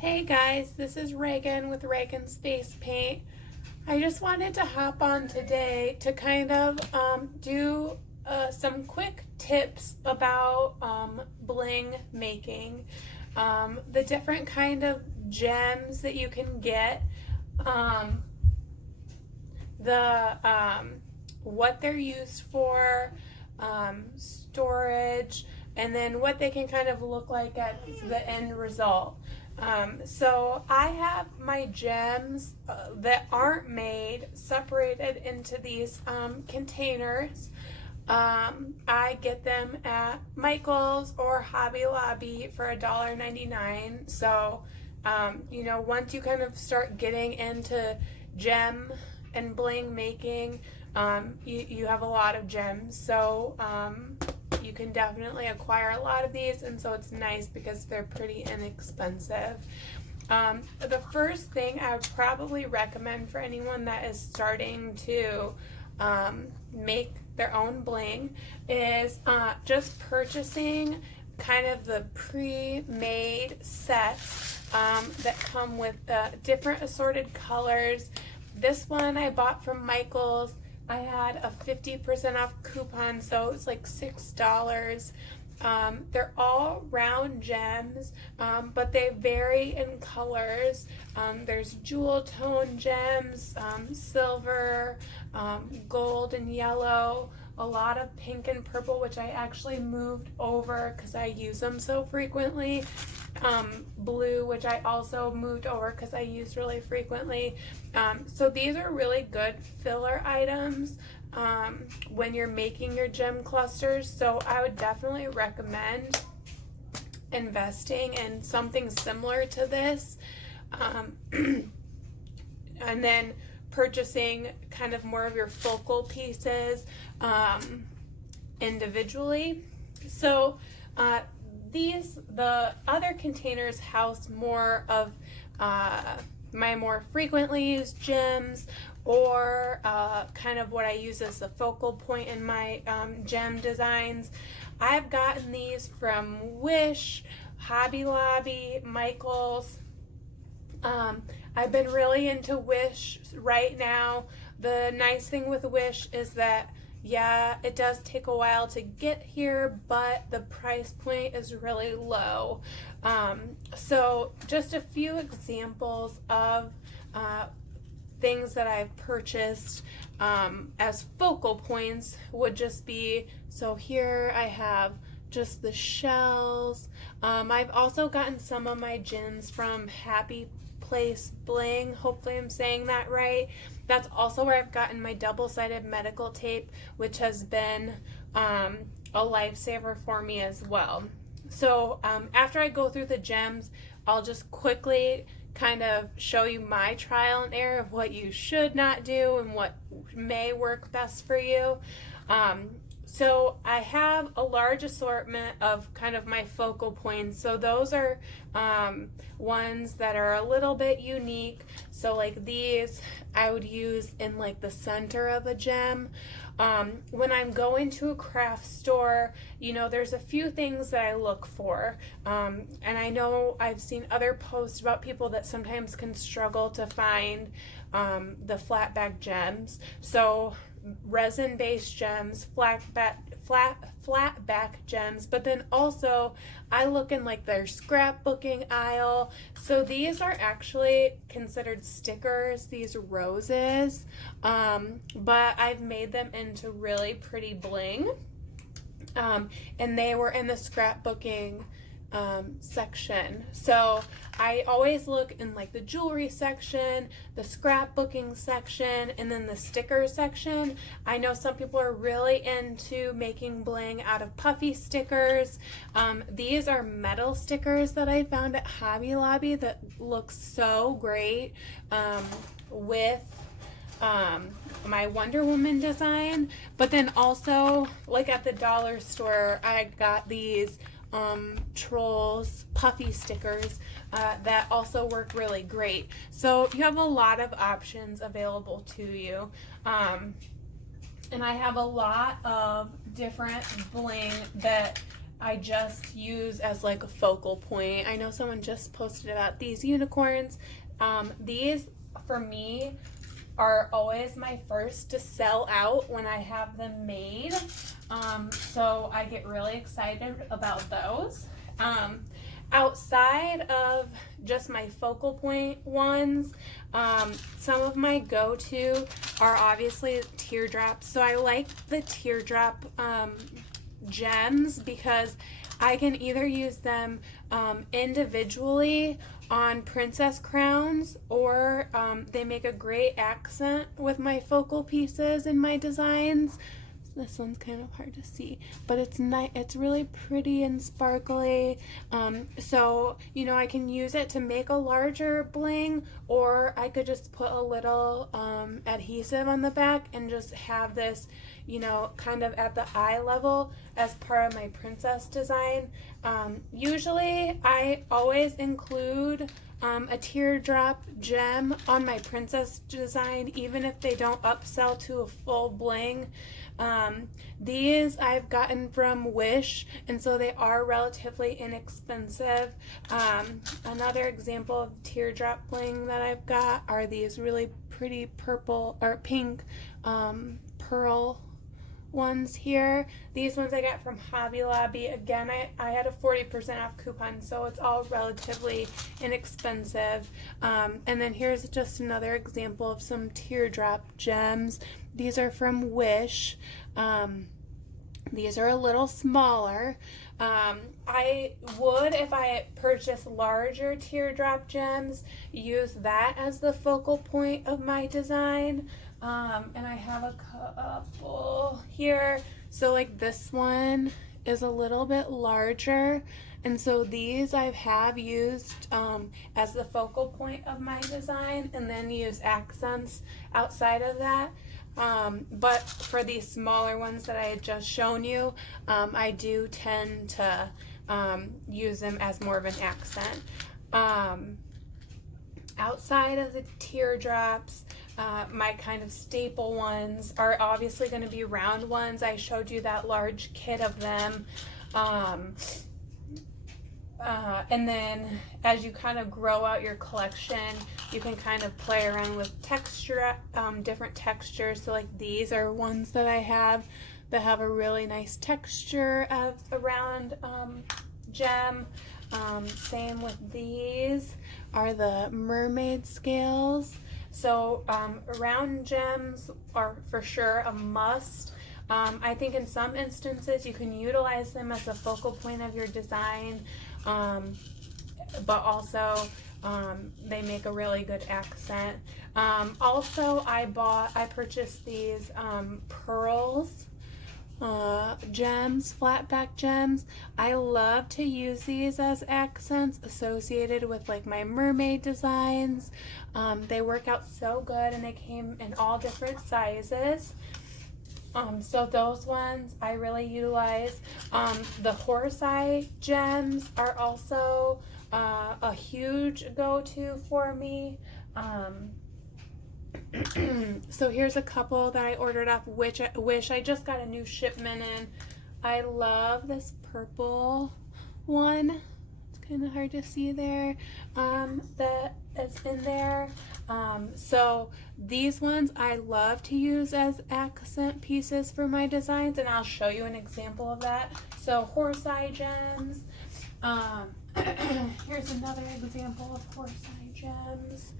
Hey guys, this is Reagan with Reagan Space Paint. I just wanted to hop on today to kind of do some quick tips about bling making, the different kind of gems that you can get, what they're used for, storage, and then what they can kind of look like at the end result. So I have my gems that aren't made separated into these containers. I get them at Michael's or Hobby Lobby for $1.99. So, once you kind of start getting into gem and bling making, you have a lot of gems. So, you can definitely acquire a lot of these, and so it's nice because they're pretty inexpensive. The first thing I would probably recommend for anyone that is starting to make their own bling is just purchasing kind of the pre-made sets that come with different assorted colors. This one I bought from Michael's. I had a 50% off coupon, so it's like $6. They're all round gems, but they vary in colors. There's jewel tone gems, silver, gold and yellow, a lot of pink and purple, which I actually moved over because I use them so frequently. Blue, which I also moved over because I use really frequently. So these are really good filler items when you're making your gem clusters. So I would definitely recommend investing in something similar to this, and then purchasing kind of more of your focal pieces individually. So the other containers house more of my more frequently used gems, or kind of what I use as the focal point in my gem designs. I've gotten these from Wish, Hobby Lobby, Michael's. I've been really into Wish right now. The nice thing with Wish is that, yeah, it does take a while to get here, but the price point is really low. So just a few examples of things that I've purchased as focal points would just be, so here I have just the shells. I've also gotten some of my gems from Happy Place Bling. Hopefully I'm saying that right. That's also where I've gotten my double-sided medical tape, which has been a lifesaver for me as well. So after I go through the gems, I'll just quickly kind of show you my trial and error of what you should not do and what may work best for you. So I have a large assortment of kind of my focal points. So those are ones that are a little bit unique. So like these I would use in like the center of a gem. When I'm going to a craft store, there's a few things that I look for. And I know I've seen other posts about people that sometimes can struggle to find the flat back gems. So resin-based gems, flat back gems, but then also I look in like their scrapbooking aisle. So these are actually considered stickers, these roses, but I've made them into really pretty bling, and they were in the scrapbooking section. So I always look in like the jewelry section, the scrapbooking section, and then the sticker section. I know some people are really into making bling out of puffy stickers. These are metal stickers that I found at Hobby Lobby that look so great with my Wonder Woman design. But then also, like at the dollar store, I got these trolls puffy stickers that also work really great. So you have a lot of options available to you, and I have a lot of different bling that I just use as like a focal point. I know someone just posted about these unicorns. These for me are always my first to sell out when I have them made. So I get really excited about those. Outside of just my focal point ones, some of my go-to are obviously teardrops. So I like the teardrop gems because I can either use them individually on princess crowns, or they make a great accent with my focal pieces and my designs. This one's kind of hard to see, but it's nice. It's really pretty and sparkly. So, you know, I can use it to make a larger bling, or I could just put a little adhesive on the back and just have this, you know, kind of at the eye level as part of my princess design. Usually I always include a teardrop gem on my princess design, even if they don't upsell to a full bling. These I've gotten from Wish, and so they are relatively inexpensive. Another example of teardrop bling that I've got are these really pretty purple or pink pearl ones here. These ones I got from Hobby Lobby. Again, I had a 40% off coupon, so it's all relatively inexpensive. And then here's just another example of some teardrop gems. These are from Wish. These are a little smaller. I would, if I purchased larger teardrop gems, use that as the focal point of my design. And I have a couple here. So like this one is a little bit larger, and so these I have used as the focal point of my design, and then use accents outside of that. But for these smaller ones that I had just shown you, I do tend to use them as more of an accent. Outside of the teardrops, my kind of staple ones are obviously going to be round ones. I showed you that large kit of them. And then as you kind of grow out your collection, you can kind of play around with texture, different textures. So like these are ones that I have that have a really nice texture of a round gem. Same with these are the mermaid scales. So round gems are for sure a must. I think in some instances you can utilize them as a focal point of your design, but also they make a really good accent. Also, I purchased these pearls gems, flat back gems. I love to use these as accents associated with like my mermaid designs. They work out so good, and they came in all different sizes. So those ones I really utilize. The horse eye gems are also a huge go-to for me. So here's a couple that I ordered off Wish. I just got a new shipment in. I love this purple one. It's kind of hard to see there. That is in there. So these ones I love to use as accent pieces for my designs, and I'll show you an example of that. So horse eye gems. Here's another example of horse eye gems.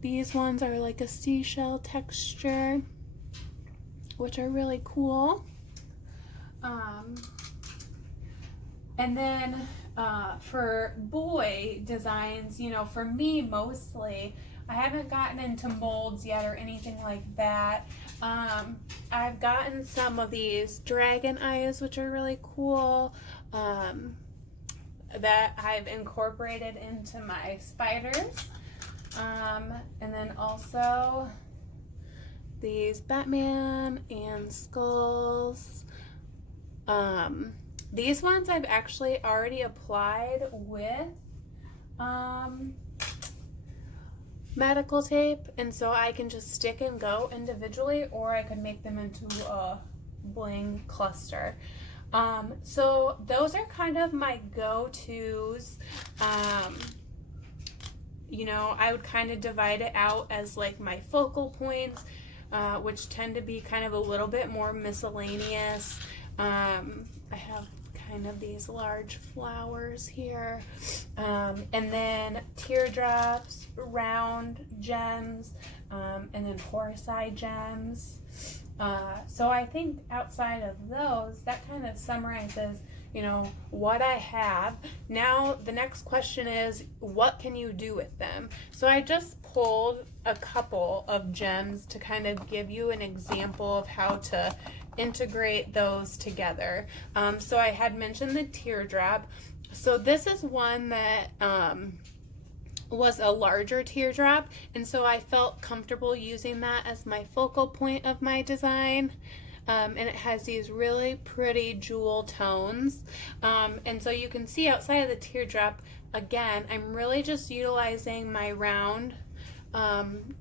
These ones are like a seashell texture, which are really cool. And then for boy designs, you know, for me mostly, I haven't gotten into molds yet or anything like that. I've gotten some of these dragon eyes, which are really cool, that I've incorporated into my spiders. And then also these Batman and skulls. These ones I've actually already applied with medical tape, and so I can just stick and go individually, or I could make them into a bling cluster. So those are kind of my go-tos. You know, I would kind of divide it out as like my focal points, which tend to be kind of a little bit more miscellaneous. I have kind of these large flowers here, and then teardrops, round gems, and then horse-eye gems. So I think outside of those, that kind of summarizes, you know, what I have. Now the next question is, what can you do with them? So I just pulled a couple of gems to kind of give you an example of how to integrate those together. So I had mentioned the teardrop. So this is one that was a larger teardrop, and so I felt comfortable using that as my focal point of my design. And it has these really pretty jewel tones. And so you can see outside of the teardrop, again, I'm really just utilizing my round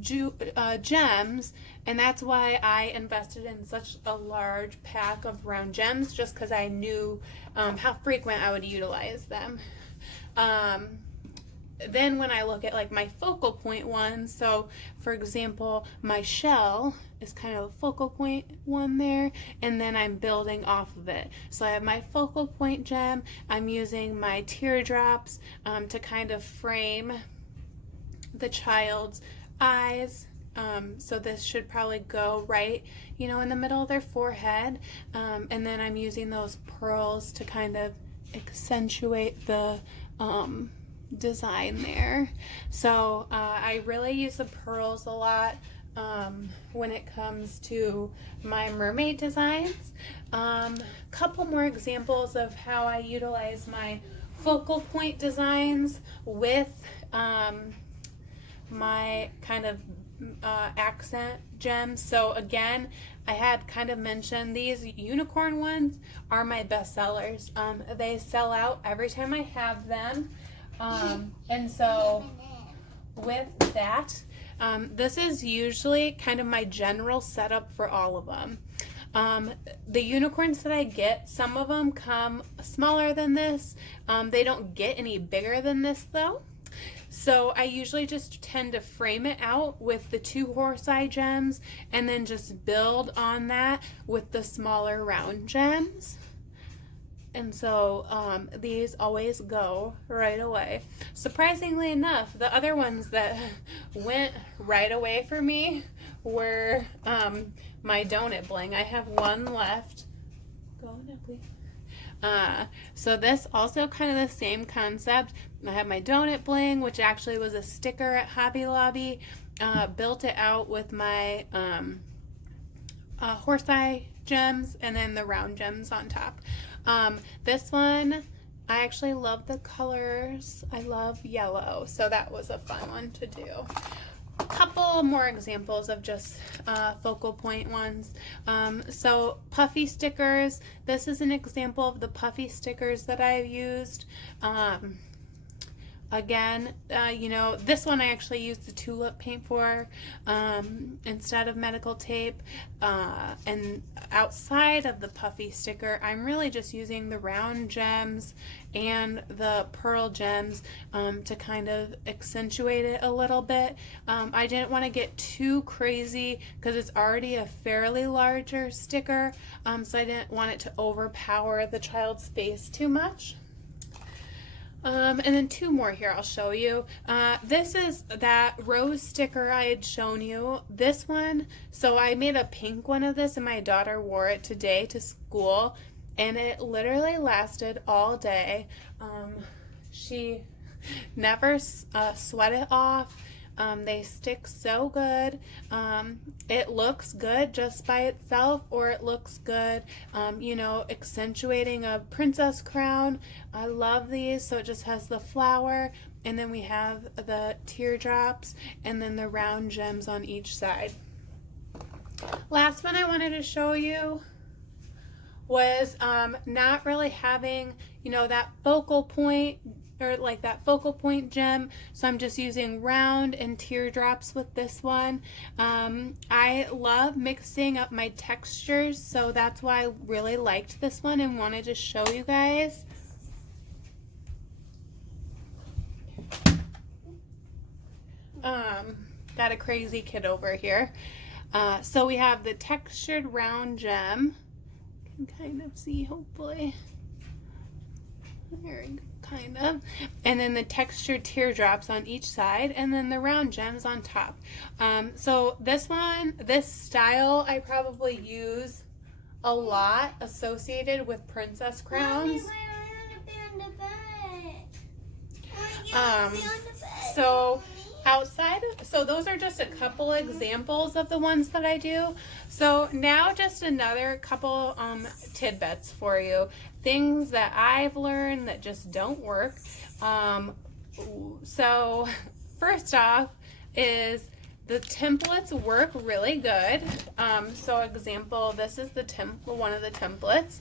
gems, and that's why I invested in such a large pack of round gems, just because I knew how frequent I would utilize them. Then when I look at like my focal point ones, so for example, my shell is kind of a focal point one there, and then I'm building off of it. So I have my focal point gem, I'm using my teardrops to kind of frame the child's eyes. So this should probably go right, you know, in the middle of their forehead. And then I'm using those pearls to kind of accentuate the design there. So I really use the pearls a lot when it comes to my mermaid designs. Couple more examples of how I utilize my focal point designs with my kind of accent gems. So again, I had kind of mentioned these unicorn ones are my best sellers. They sell out every time I have them. And so with that, this is usually kind of my general setup for all of them. The unicorns that I get, some of them come smaller than this. They don't get any bigger than this though. So I usually just tend to frame it out with the 2 horse-eye gems and then just build on that with the smaller round gems. And so these always go right away. Surprisingly enough, the other ones that went right away for me were my donut bling. I have one left. Go on, please. So this also kind of the same concept. I have my donut bling, which actually was a sticker at Hobby Lobby. Built it out with my horse-eye gems and then the round gems on top. This one, I actually love the colors. I love yellow, so that was a fun one to do. A couple more examples of just focal point ones. So puffy stickers. This is an example of the puffy stickers that I've used. Again, you know, this one I actually used the tulip paint for instead of medical tape. And outside of the puffy sticker, I'm really just using the round gems and the pearl gems to kind of accentuate it a little bit. I didn't want to get too crazy because it's already a fairly larger sticker, so I didn't want it to overpower the child's face too much. And then 2 more here I'll show you. This is that rose sticker I had shown you. This one, so I made a pink one of this and my daughter wore it today to school and it literally lasted all day. She never sweat it off. They stick so good. It looks good just by itself, or it looks good, you know, accentuating a princess crown. I love these. So it just has the flower, and then we have the teardrops, and then the round gems on each side. Last one I wanted to show you was not really having, you know, that focal point or like that focal point gem. So I'm just using round and teardrops with this one. I love mixing up my textures, so that's why I really liked this one and wanted to show you guys. Got a crazy kid over here. So we have the textured round gem. You can kind of see, hopefully. There we go, kind of. And then the textured teardrops on each side, and then the round gems on top. So this style I probably use a lot associated with princess crowns. So those are just a couple examples of the ones that I do. So now just another couple tidbits for you. Things that I've learned that just don't work. So first off is the templates work really good. So example, this is one of the templates.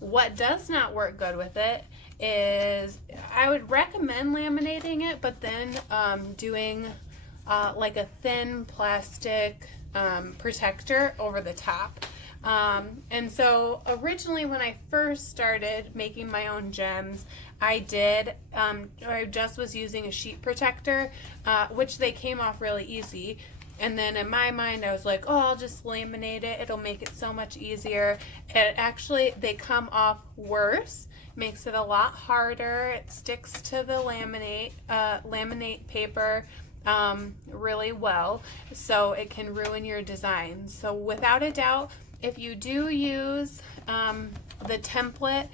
What does not work good with it is I would recommend laminating it, but then doing like a thin plastic protector over the top. And so originally when I first started making my own gems, I just was using a sheet protector, which they came off really easy. And then in my mind, I was like, oh, I'll just laminate it. It'll make it so much easier. They come off worse. Makes it a lot harder. It sticks to the laminate paper really well, so it can ruin your design. So without a doubt, if you do use the template,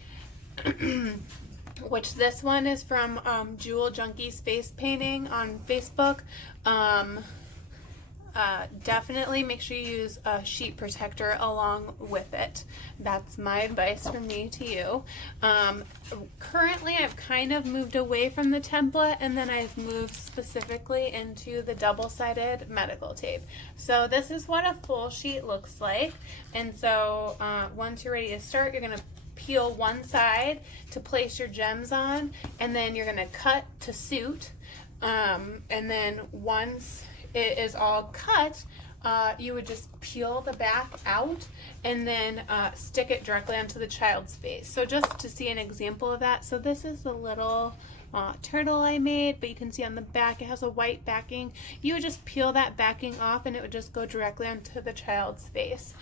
which this one is from Jewel Junkie's Face Painting on Facebook, definitely make sure you use a sheet protector along with it. That's my advice from me to you. Currently, I've kind of moved away from the template, and then I've moved specifically into the double-sided medical tape. So this is what a full sheet looks like. And so once you're ready to start, you're going to peel one side to place your gems on, and then you're going to cut to suit. And then once it is all cut, you would just peel the back out and then stick it directly onto the child's face. So just to see an example of that, so this is the little turtle I made, but you can see on the back it has a white backing. You would just peel that backing off and it would just go directly onto the child's face.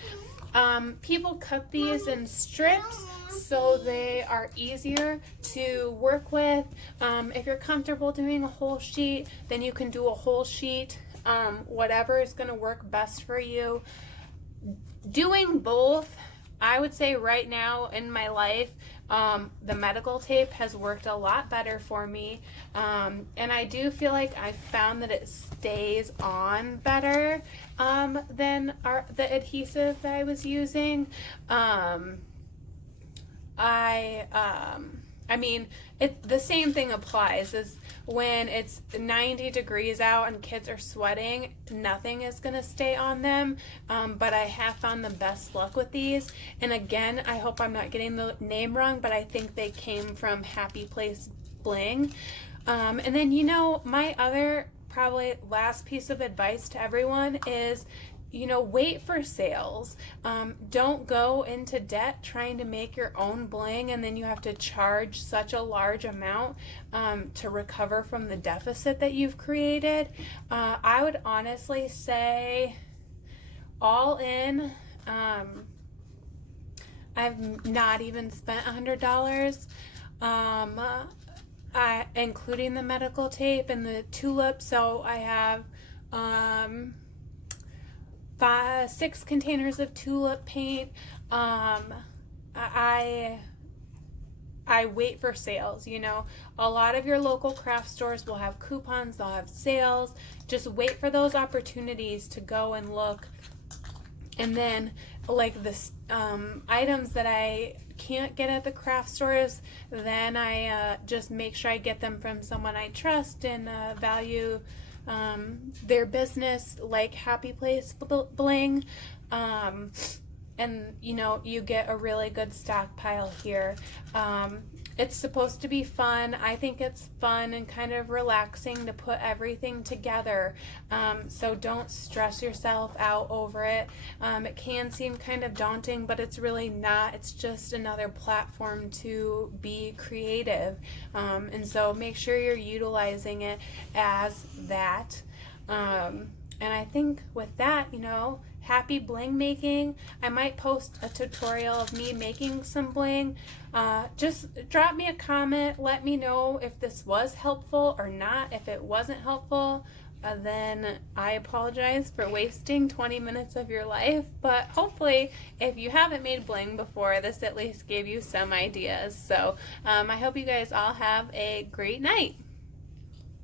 People cut these in strips so they are easier to work with. If you're comfortable doing a whole sheet, then you can do a whole sheet. Whatever is going to work best for you. Doing both, I would say right now in my life, the medical tape has worked a lot better for me, and I do feel like I found that it stays on better than the adhesive that I was using. I mean, the same thing applies. Is when it's 90 degrees out and kids are sweating, nothing is going to stay on them. But I have found the best luck with these. And again, I hope I'm not getting the name wrong, but I think they came from Happy Place Bling. And then, my other probably last piece of advice to everyone is, wait for sales. Don't go into debt trying to make your own bling and then you have to charge such a large amount to recover from the deficit that you've created. I would honestly say all in, I've not even spent $100, including the medical tape and the tulip. So I have 6 containers of tulip paint. I wait for sales. A lot of your local craft stores will have coupons, they'll have sales. Just wait for those opportunities to go and look. And then like the items that I can't get at the craft stores, then I just make sure I get them from someone I trust and value their business, like Happy Place Bling. And you get a really good stockpile here. it's supposed to be fun. I think it's fun and kind of relaxing to put everything together. So don't stress yourself out over it. It can seem kind of daunting, but it's really not. It's just another platform to be creative. And so make sure you're utilizing it as that. And I think with that, happy bling making. I might post a tutorial of me making some bling. Just drop me a comment. Let me know if this was helpful or not. If it wasn't helpful, then I apologize for wasting 20 minutes of your life. But hopefully, if you haven't made bling before, this at least gave you some ideas. So I hope you guys all have a great night.